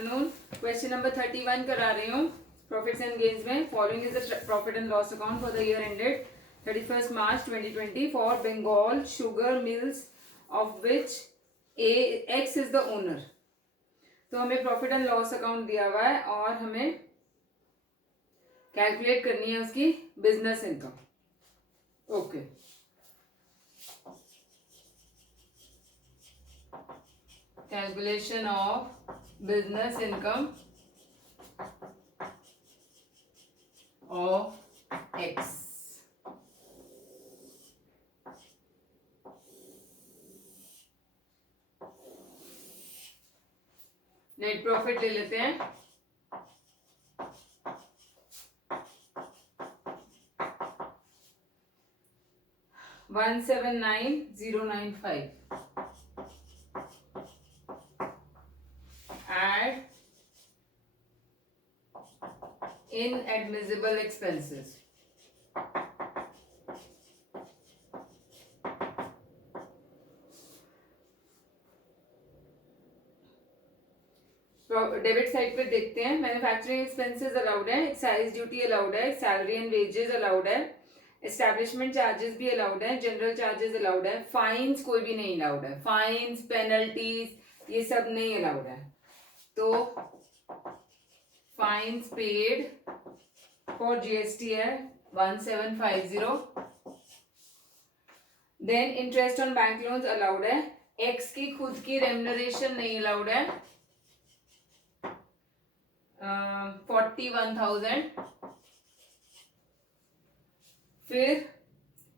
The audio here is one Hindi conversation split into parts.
आफ्टरनून। क्वेश्चन नंबर 31 करा रही हूँ प्रॉफिट्स एंड गेन्स में। Following is the profit and loss account for the year ended 31st March 2020 for Bengal sugar mills of which X is the owner. तो हमें प्रॉफिट एंड लॉस अकाउंट दिया हुआ है और हमें कैलकुलेट करनी है उसकी business income. Okay, calculation of business income of x. Net profit ले लेते हैं। $179,095 add inadmissible expenses। Debit side पे देखते हैं। मैन्युफैक्चरिंग एक्सपेंसेस अलाउड है, एक्साइज ड्यूटी अलाउड है, सैलरी एंड वेजेस अलाउड है, एस्टैब्लिशमेंट चार्जेस भी अलाउड है, जनरल चार्जेस अलाउड है, फाइन्स कोई भी नहीं अलाउड है, फाइन्स पेनल्टीज ये सब नहीं अलाउड है। तो फाइन्स पेड फॉर जीएसटी है 1750। Then interest on bank loans allowed है। एक्स की खुद की रेम्युनरेशन नहीं अलाउड है, 41,000। फिर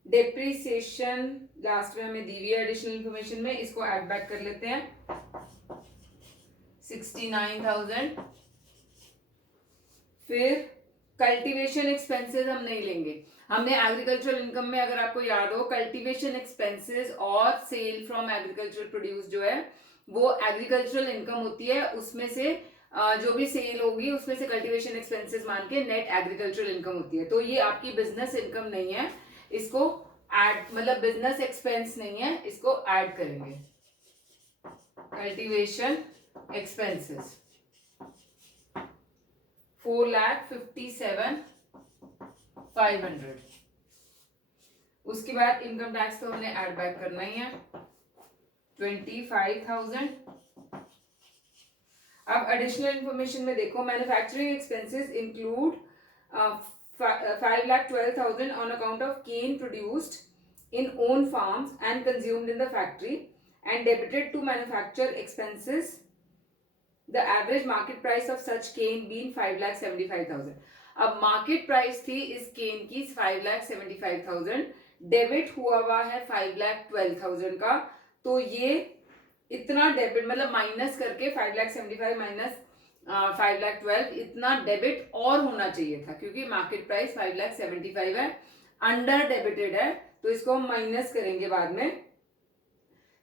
डेप्रीसिएशन लास्ट में हमें दी हुई है एडिशनल इंफॉर्मेशन में, इसको ऐड बैक कर लेते हैं 69,000। फिर कल्टीवेशन एक्सपेंसेस हम नहीं लेंगे। हमने एग्रीकल्चरल इनकम में, अगर आपको याद हो, कल्टीवेशन एक्सपेंसेस और सेल फ्रॉम एग्रीकल्चरल प्रोड्यूस जो है वो एग्रीकल्चरल इनकम होती है, उसमें से जो भी सेल होगी उसमें से कल्टीवेशन एक्सपेंसेस मान के नेट एग्रीकल्चरल इनकम होती है। तो ये आपकी बिजनेस इनकम नहीं है, इसको ऐड मतलब बिजनेस एक्सपेंस नहीं है, इसको ऐड करेंगे कल्टीवेशन एक्सपेंसेस 4,57,500। उसके बाद इनकम टैक्स तो हमने ऐड बैक करना ही है 25,000। अब एडिशनल इंफॉर्मेशन में देखो, manufacturing expenses include 5,12,000 on account of cane produced in own farms and consumed in the factory and debited to manufacture expenses the average market price of such cane being 5,75,000। अब मार्केट प्राइस थी इस केन की 5,75,000, डेबिट हुआ है 5,12,000 का। तो ये इतना डेबिट मतलब माइनस करके 5,75,000 माइनस 5,12,000 इतना डेबिट और होना चाहिए था, क्योंकि मार्केट प्राइस 5,75,000 है, अंडर डेबिटेड है, तो इसको हम माइनस करेंगे बाद में।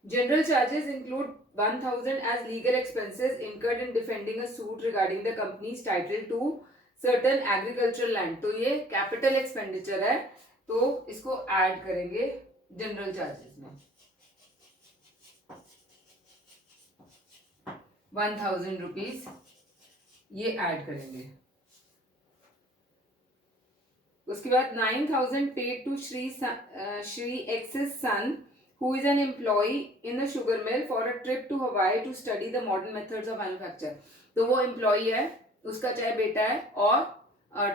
General charges include 1,000 as legal expenses incurred in defending a suit regarding the company's title to certain agricultural land। तो ये capital expenditure है, तो इसको ऐड करेंगे जनरल चार्जेस में 1,000 रुपीज ये ऐड करेंगे। उसके बाद 9,000 paid to Shri X's son who is an employee in a sugar mill for a trip to Hawaii to study the modern methods of manufacture। तो वो एम्प्लॉई है, उसका चाहे बेटा है, और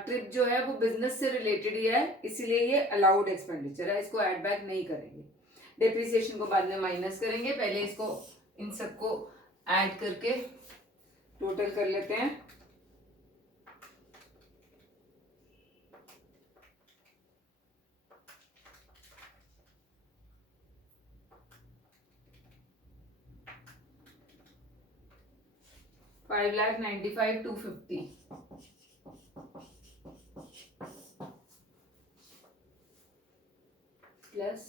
ट्रिप जो है वो बिजनेस से रिलेटेड ही है, इसलिए ये अलाउड एक्सपेंडिचर है, इसको ऐड बैक नहीं करेंगे। डेप्रिसिएशन को बाद में माइनस करेंगे, पहले इसको इन सबको ऐड करके टोटल कर लेते हैं। $5,95,250 प्लस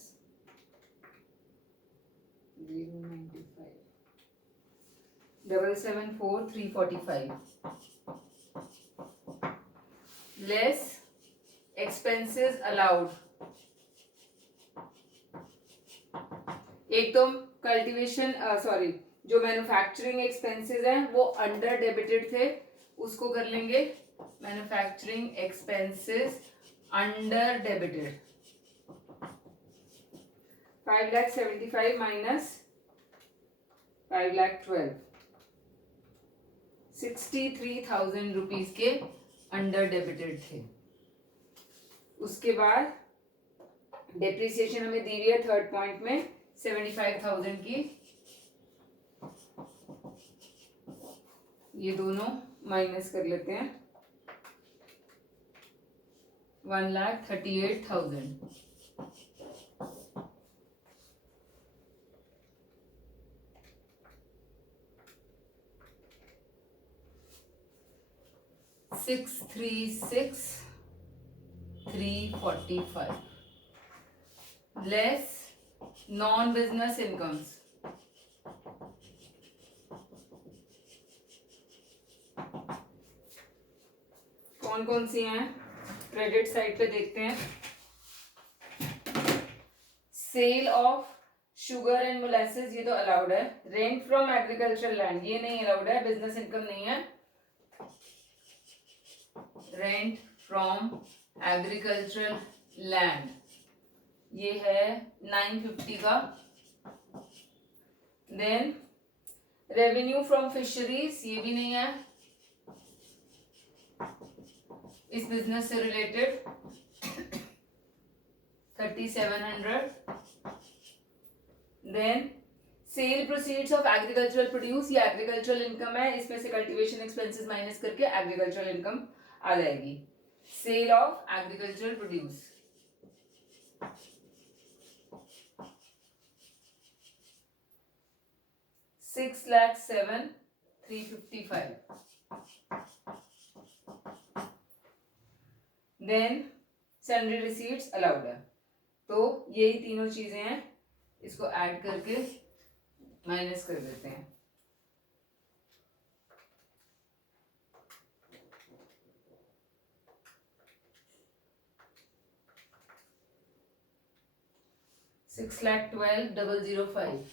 095 774,345 लेस एक्सपेंसेस अलाउड। एक तो कल्टीवेशन जो मैन्युफैक्चरिंग एक्सपेंसेस हैं वो अंडर डेबिटेड थे, उसको कर लेंगे manufacturing expenses under debited 5,75,000 minus 5,12,000 63,000 rupees के अंडर डेबिटेड थे। उसके बाद डेप्रिसिएशन हमें दी हुई है थर्ड पॉइंट में 75,000 की, ये दोनों माइनस कर लेते हैं 1,38,000 636,345 लेस नॉन बिजनेस इनकम्स कौन कौन सी हैं, क्रेडिट साइड पे देखते हैं। Sale of sugar and molasses ये तो अलाउड है, रेंट फ्रॉम एग्रीकल्चरल लैंड ये नहीं अलाउड है, बिजनेस इनकम नहीं है। रेंट फ्रॉम एग्रीकल्चरल लैंड ये है 950 का। देन रेवेन्यू फ्रॉम फिशरीज ये भी नहीं है इस बिजनेस से related 3,700। Then sale proceeds of agricultural produce ये एग्रीकल्चरल इनकम है, इसमें से कल्टीवेशन एक्सपेंसेस माइनस करके एग्रीकल्चरल इनकम आ जाएगी। Sale of agricultural produce 6,07,355। Then sundry receipts allowed है, तो यही तीनों चीजें हैं, इसको ऐड करके माइनस कर देते हैं। $6,12,005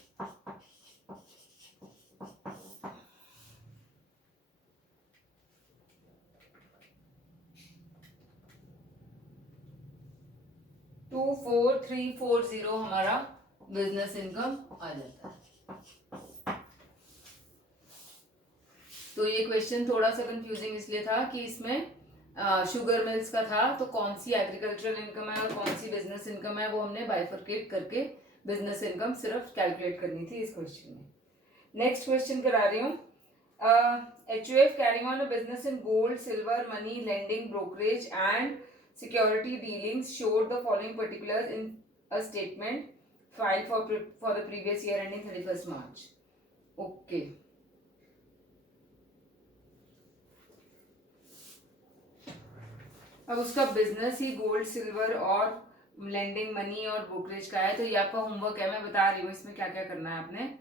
24,340 हमारा बिजनेस इनकम आ जाता है। तो ये क्वेश्चन थोड़ा सा कंफ्यूजिंग इसलिए था कि इसमें शुगर मिल्स का था, तो कौन सी एग्रीकल्चरल इनकम है और कौन सी बिजनेस इनकम है वो हमने बाइफरकेट करके बिजनेस इनकम सिर्फ कैलकुलेट करनी थी इस क्वेश्चन में। नेक्स्ट क्वेश्चन करा रही हूँ। HUF carrying on a business in gold, silver, money, lending, brokerage and security dealings showed the following particulars in a statement filed for the previous year ending 31st March. Okay. अब उसका बिजनेस ही गोल्ड सिल्वर और लेंडिंग मनी और ब्रोकरेज का है, तो ये आपका होमवर्क है, मैं बता रही हूँ इसमें क्या क्या करना है आपने।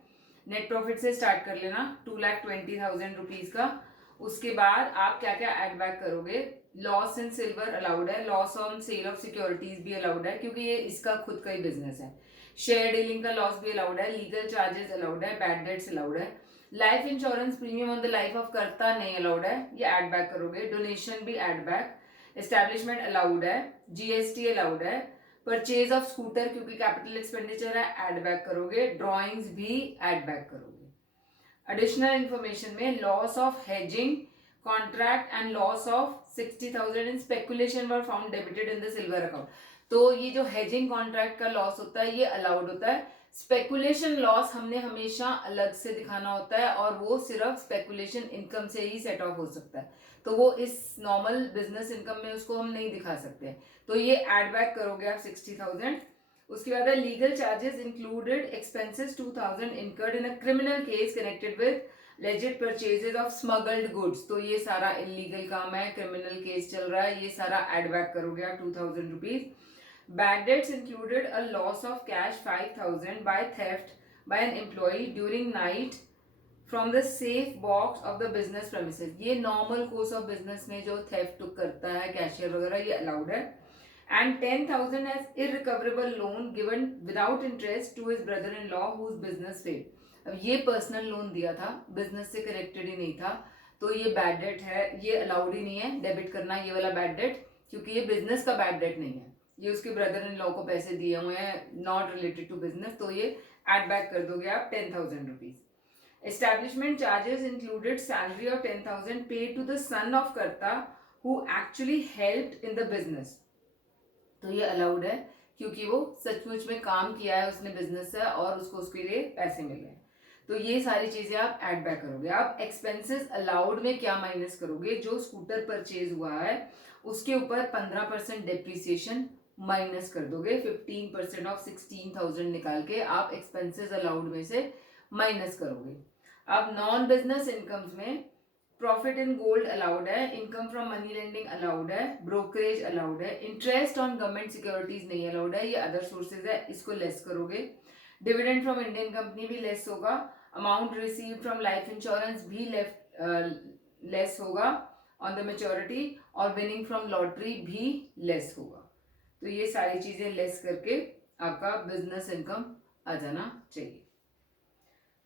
नेट प्रॉफिट से स्टार्ट कर लेना 2,20,000 रुपीज का। उसके बाद आप क्या क्या एड बैक करोगे। लॉस इन सिल्वर अलाउड है, loss on sale of securities भी अलाउड है क्योंकि ये इसका खुद का ही बिजनेस है। शेयर डीलिंग का लॉस भी अलाउड है, लीगल चार्जेस अलाउड है, बैड डेट्स अलाउड है। Life insurance premium on the life of कर्ता नहीं अलाउड है, ये एड बैक करोगे। डोनेशन भी एड बैक, एस्टैब्लिशमेंट अलाउड है, जीएसटी अलाउड है, परचेज ऑफ स्कूटर क्योंकि कैपिटल एक्सपेंडिचर है एड बैक करोगे, ड्रॉइंग्स भी एड बैक करोगे। एडिशनल इंफॉर्मेशन में loss of hedging contract and loss of 60,000 in speculation were found debited in the silver account. तो ये जो हेजिंग कॉन्ट्रैक्ट का लॉस होता है ये अलाउड होता है। स्पेकुलेशन लॉस हमने हमेशा अलग से दिखाना होता है और वो सिर्फ स्पेकुलेशन इनकम से ही सेट ऑफ हो सकता है, तो वो इस नॉर्मल बिजनेस इनकम में उसको हम नहीं दिखा सकते। तो ये एड बैक करोगे आप 60,000। उसके बाद legal charges included expenses 2,000 incurred in a criminal case connected with legit purchases of smuggled goods. तो ये सारा इलीगल काम है, क्रिमिनल केस चल रहा है, ये सारा एड बैक करोगे आप 2,000 rupees. Bad debts included a loss of cash 5,000 by theft by an employee during night from the safe box of the business premises. ये normal course of business में जो theft करता है कैशियर वगैरह ये allowed है। And 10,000 as irrecoverable loan given without interest to his brother-in-law whose business failed. अब ये पर्सनल लोन दिया था, बिजनेस से कनेक्टेड ही नहीं था, तो ये बैड डेट है, ये अलाउड ही नहीं है डेबिट करना ये वाला बैड डेट, क्योंकि ये बिजनेस का बैड डेट नहीं है, ये उसके ब्रदर इन लॉ को पैसे दिए हुए हैं, नॉट रिलेटेड टू बिजनेस, तो ये एड बैक कर दोगे आप 10,000 rupees. Establishment charges included salary of 10,000 paid to the son of Karta who actually helped in the business. तो ये अलाउड है क्योंकि वो सचमुच में काम किया है उसने बिजनेस से और उसको उसके लिए पैसे मिले हैं. तो ये सारी चीजें आप ऐड बैक करोगे. आप एक्सपेंसेस अलाउड में क्या माइनस करोगे, जो स्कूटर परचेज हुआ है उसके ऊपर 15% डेप्रिसिएशन माइनस कर दोगे. 15% ऑफ 16,000 निकाल के आप एक्सपेंसेस अलाउड में से माइनस करोगे. अब नॉन बिजनेस इनकम्स में प्रॉफिट इन गोल्ड अलाउड है, income from money lending allowed है, ब्रोकरेज अलाउड है, इंटरेस्ट ऑन गवर्नमेंट सिक्योरिटीज नहीं अलाउड है, ये अदर सोर्सेज है, इसको लेस करोगे. डिविडेंड फ्रॉम इंडियन कंपनी भी लेस होगा, amount receive from life insurance भी लेस होगा ऑन द मेच्योरिटी, और विनिंग फ्रॉम लॉटरी भी लेस होगा. तो ये सारी चीजें लेस करके आपका बिजनेस इनकम आ जाना चाहिए.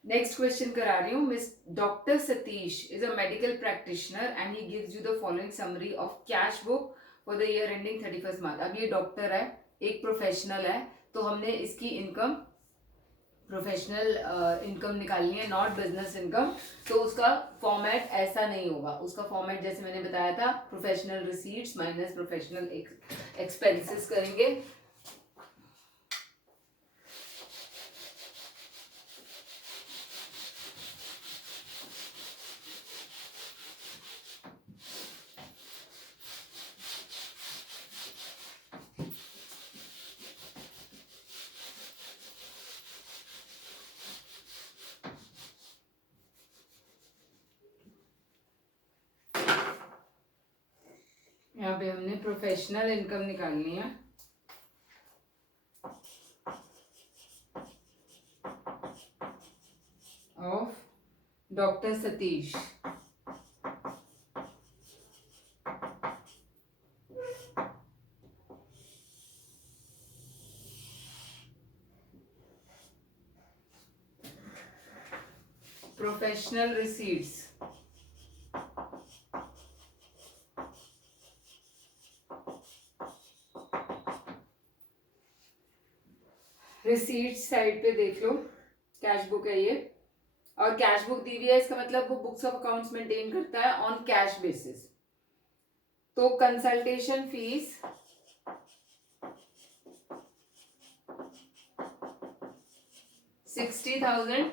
नेक्स्ट क्वेश्चन करा रही हूँ. Miss doctor Satish is a medical practitioner and he gives you the following summary of cash book for the year ending 31 मार्च. अब ये डॉक्टर है, एक प्रोफेशनल है, तो हमने इसकी इनकम प्रोफेशनल इनकम निकालनी है, नॉट बिजनेस इनकम. तो उसका फॉर्मेट ऐसा नहीं होगा, उसका फॉर्मेट जैसे मैंने बताया था, professional receipts minus professional expenses करेंगे. यहाँ पे हमने प्रोफेशनल इनकम निकालनी है. Of doctor Satish. Professional receipts. Receipt side पे देख लो, कैश बुक है ये, और कैश बुक दी हुई है, इसका मतलब वो बुक्स ऑफ अकाउंट्स मेंटेन करता है ऑन कैश बेसिस. तो कंसल्टेशन फीस 60,000,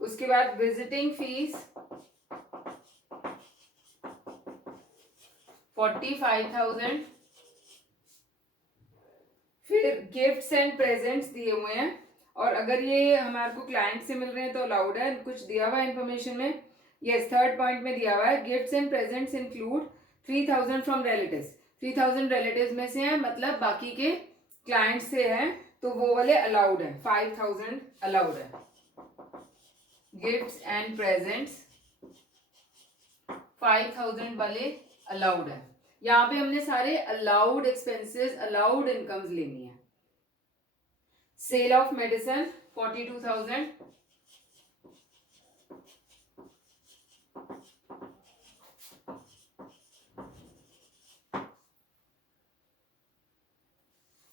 उसके बाद विजिटिंग फीस 45,000, फिर गिफ्ट्स एंड प्रेजेंट्स दिए हुए हैं, और अगर ये हमारे को क्लाइंट से मिल रहे हैं तो अलाउड है, कुछ दिया हुआ है इन्फॉर्मेशन में. यस, थर्ड पॉइंट में दिया हुआ है gifts and presents include 3,000 from relatives. 3,000 relatives में से है, मतलब बाकी के क्लाइंट से है, तो वो वाले अलाउड है. 5,000 अलाउड है. गिफ्ट्स एंड प्रेजेंट्स 5,000 वाले अलाउड है. यहाँ पे हमने सारे अलाउड एक्सपेंसेस, अलाउड इनकम्स लेनी है. Sale of medicine 42,000,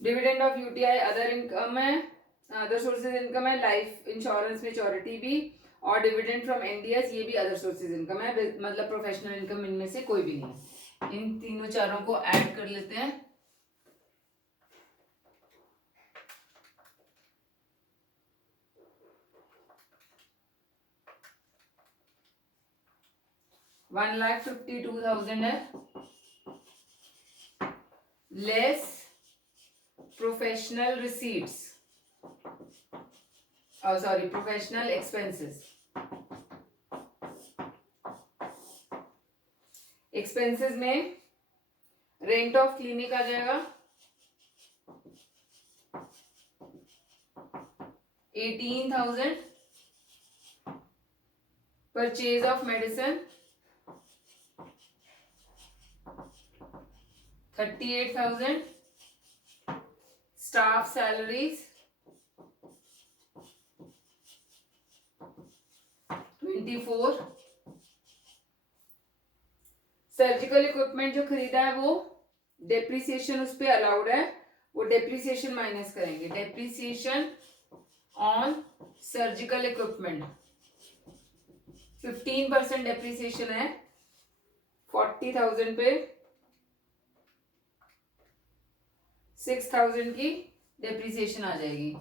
dividend of UTI other income है, अदर सोर्सेज इनकम है. लाइफ इंश्योरेंस मेच्योरिटी भी, और डिविडेंड फ्रॉम एनडीएस ये भी अदर सोर्सेज इनकम है, मतलब प्रोफेशनल इनकम इनमें से कोई भी नहीं है. इन तीनों चारों को ऐड कर लेते हैं. $1,52,000 है, less professional receipts, sorry professional expenses. Expenses में रेंट ऑफ क्लिनिक आ जाएगा 18,000, purchase of medicine 38,000, staff salaries 24। Surgical equipment जो खरीदा है वो डेप्रिसिएशन उस पर अलाउड है, वो डेप्रिसिएशन माइनस करेंगे। Depreciation on surgical equipment 15% depreciation है 40,000 पे, 6,000 की डेप्रिसिएशन आ जाएगी।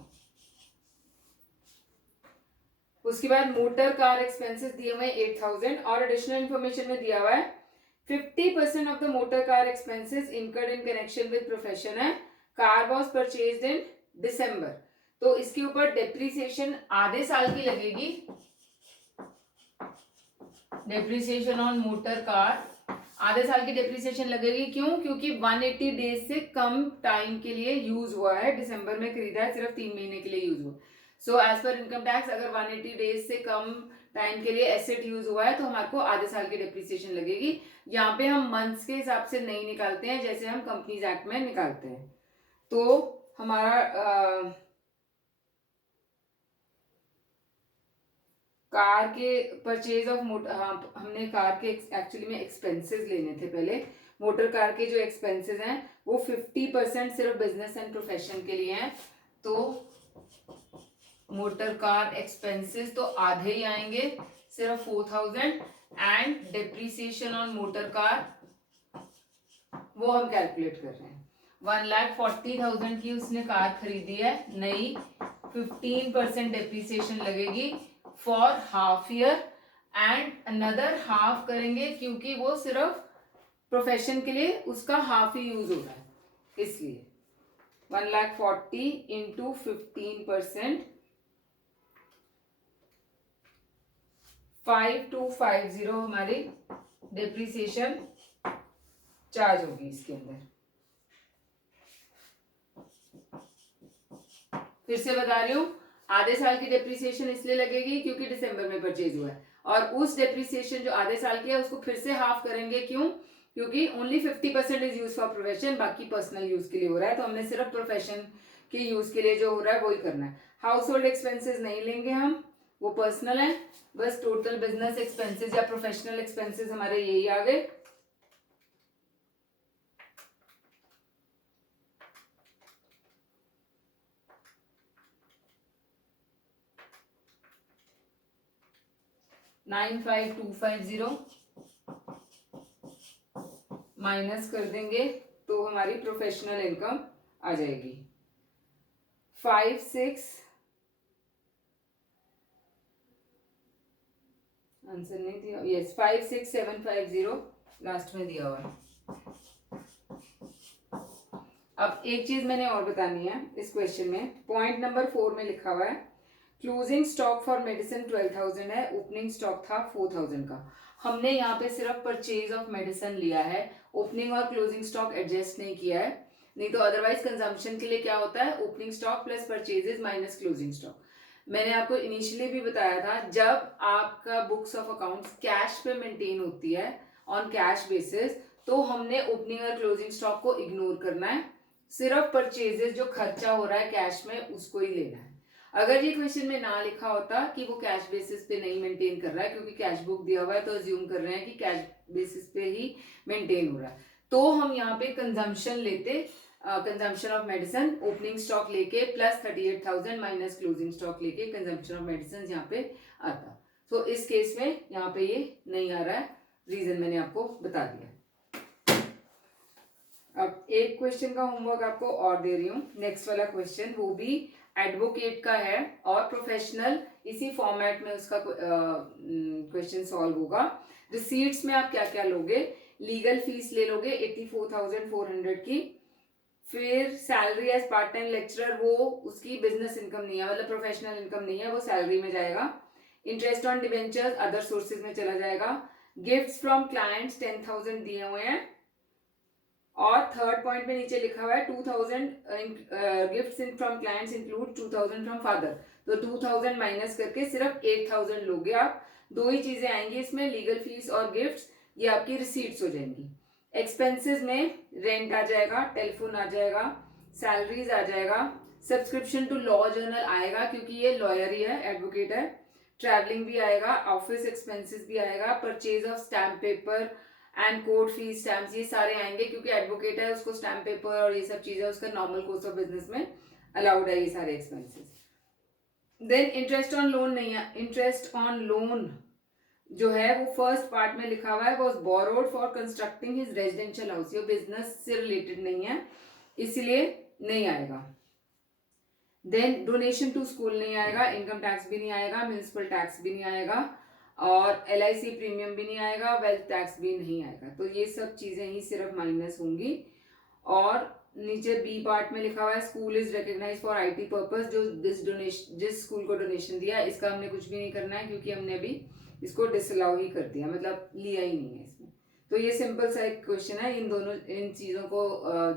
उसके बाद मोटर कार एक्सपेंसेस दिए हुए 8,000 और एडिशनल इंफॉर्मेशन में दिया हुआ है 50% of the motor car expenses incurred in connection with profession है। कार वॉज परचेज्ड इन दिसंबर, तो इसके ऊपर डेप्रिसिएशन आधे साल की लगेगी। डेप्रिसिएशन ऑन मोटर कार आधे साल की डेप्रिसिएशन लगेगी। क्यों? क्योंकि 180 डेज से कम टाइम के लिए यूज हुआ है, दिसंबर में खरीदा है, सिर्फ 3 महीने के लिए यूज हुआ। So as per income tax अगर 180 डेज से कम टाइम के लिए एसेट यूज हुआ है तो हमारे को आधे साल की डेप्रिसिएशन लगेगी। यहाँ पे हम मंथ्स के हिसाब से नहीं निकालते हैं जैसे हम कंपनीज एक्ट में निकालते हैं। तो हमारा कार के परचेज ऑफ मोटर, हाँ हमने कार के एक्चुअली में एक्सपेंसेस लेने थे पहले। मोटर कार के जो एक्सपेंसेस हैं वो 50% सिर्फ बिजनेस एंड प्रोफेशन के लिए हैं, तो मोटर कार एक्सपेंसेस तो आधे ही आएंगे, सिर्फ 4,000। And depreciation on motor car वो हम कैलकुलेट कर रहे हैं। 1,40,000 की उसने कार खरीदी है नई, 15% डेप्रिसिएशन लगेगी for half year and another half करेंगे क्योंकि वो सिर्फ प्रोफेशन के लिए उसका हाफ ही यूज हो रहा है, इसलिए 1,40,000 इंटू 15%, 5,250 हमारी डेप्रिसिएशन चार्ज होगी इसके अंदर। फिर से बता रही हूं, आधे साल की डेप्रिसिएशन इसलिए लगेगी क्योंकि दिसंबर में परचेज हुआ है, और उस डेप्रिसिएशन जो आधे साल की है उसको फिर से हाफ करेंगे। क्यों? क्योंकि only 50% is use for profession, बाकी पर्सनल यूज के लिए हो रहा है, तो हमने सिर्फ प्रोफेशन के यूज के लिए जो हो रहा है वही करना है। हाउस होल्ड एक्सपेंसेस नहीं लेंगे हम, वो पर्सनल है। बस टोटल बिजनेस एक्सपेंसेस या प्रोफेशनल एक्सपेंसेस हमारे यही आ गए। $9,5,250 माइनस कर देंगे तो हमारी प्रोफेशनल इनकम आ जाएगी 5,6, आंसर नहीं दिया, यस 5,6,750 लास्ट में दिया हुआ है। अब एक चीज मैंने और बतानी है इस क्वेश्चन में, पॉइंट नंबर 4 में लिखा हुआ है क्लोजिंग स्टॉक फॉर मेडिसिन 12,000 है, ओपनिंग स्टॉक था 4,000 का। हमने यहाँ पे सिर्फ परचेज ऑफ मेडिसिन लिया है, ओपनिंग और क्लोजिंग स्टॉक एडजस्ट नहीं किया है, नहीं तो अदरवाइज कंजम्पशन के लिए क्या होता है, opening stock plus purchases minus closing stock. मैंने आपको इनिशियली भी बताया था, जब आपका बुक्स ऑफ अकाउंट्स कैश पे मेंटेन होती है ऑन कैश बेसिस, तो हमने ओपनिंग और क्लोजिंग स्टॉक को इग्नोर करना है, सिर्फ परचेजेस जो खर्चा हो रहा है कैश में उसको ही लेना है। अगर ये क्वेश्चन में ना लिखा होता कि वो कैश बेसिस पे नहीं मेंटेन कर रहा है, क्योंकि कैश बुक दिया हुआ है तो अज्यूम कर रहे हैं कि कैश बेसिस पे ही मेंटेन हो रहा है, तो हम यहाँ पे कंजम्पशन लेते, consumption of medicine opening stock लेके प्लस 38,000 माइनस क्लोजिंग स्टॉक लेके कंजम्पशन ऑफ मेडिसिन यहाँ पे आता। तो इस केस में यहाँ पे ये नहीं आ रहा है, रीजन मैंने आपको बता दिया। अब एक क्वेश्चन का होमवर्क आपको और दे रही हूँ, नेक्स्ट वाला क्वेश्चन वो भी एडवोकेट का है और प्रोफेशनल, इसी फॉर्मेट में उसका क्वेश्चन सॉल्व होगा। रिसीट्स में आप क्या क्या लोगे, लीगल फीस ले लोगे 84,400 की, फिर salary as part time lecturer, वो उसकी बिजनेस इनकम नहीं है, मतलब प्रोफेशनल इनकम नहीं है, वो सैलरी में जाएगा। Interest on debentures other sources में चला जाएगा। गिफ्ट्स फ्रॉम क्लाइंट्स 10,000 दिए हुए हैं, और थर्ड पॉइंट में नीचे लिखा हुआ है 2,000 gifts in from clients include 2,000 from father, तो 2,000 माइनस करके सिर्फ 8,000 लोगे आप। दो ही चीजें आएंगी इसमें, लीगल फीस और गिफ्ट्स, ये आपकी रिसीट्स हो जाएंगी। एक्सपेंसेस में रेंट आ जाएगा, टेलीफोन आ जाएगा, सैलरीज आ जाएगा, सब्सक्रिप्शन टू लॉ जर्नल आएगा क्योंकि ये लॉयर ही है, एडवोकेट है, ट्रैवलिंग भी आएगा, ऑफिस एक्सपेंसेस भी आएगा, purchase of stamp paper and court fees stamps, ये सारे आएंगे क्योंकि एडवोकेट है, उसको स्टैम्प पेपर और ये सब चीजें उसका नॉर्मल कोर्स ऑफ बिजनेस में अलाउड है ये सारे expenses. Then interest on loan नहीं है. इंटरेस्ट ऑन लोन जो है वो फर्स्ट पार्ट में लिखा हुआ है, was borrowed for constructing his residential house. ये बिजनेस से रिलेटेड नहीं है इसलिए नहीं आएगा. देन डोनेशन टू स्कूल नहीं आएगा, इनकम टैक्स भी नहीं आएगा, म्यूनिसिपल टैक्स भी नहीं आएगा और LIC प्रीमियम भी नहीं आएगा, वेल्थ टैक्स भी नहीं आएगा. तो ये सब चीजें ही सिर्फ माइनस होंगी. और नीचे बी पार्ट में लिखा हुआ है school is recognised for IT purpose. जो जिस स्कूल को डोनेशन दिया इसका हमने कुछ भी नहीं करना है क्योंकि हमने अभी इसको डिसअलाउ ही कर दिया, मतलब लिया ही नहीं है इसमें. तो ये सिंपल सा एक क्वेश्चन है. इन चीजों को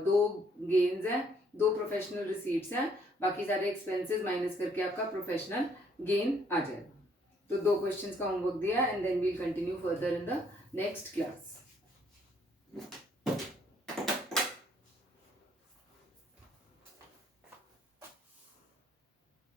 2 गेन्स है, 2 प्रोफेशनल रिसीट्स हैं, बाकी सारे एक्सपेंसेस माइनस करके आपका प्रोफेशनल गेन आ जाएगा. तो 2 क्वेश्चंस का होमवर्क दिया and then we'll continue further in the next class.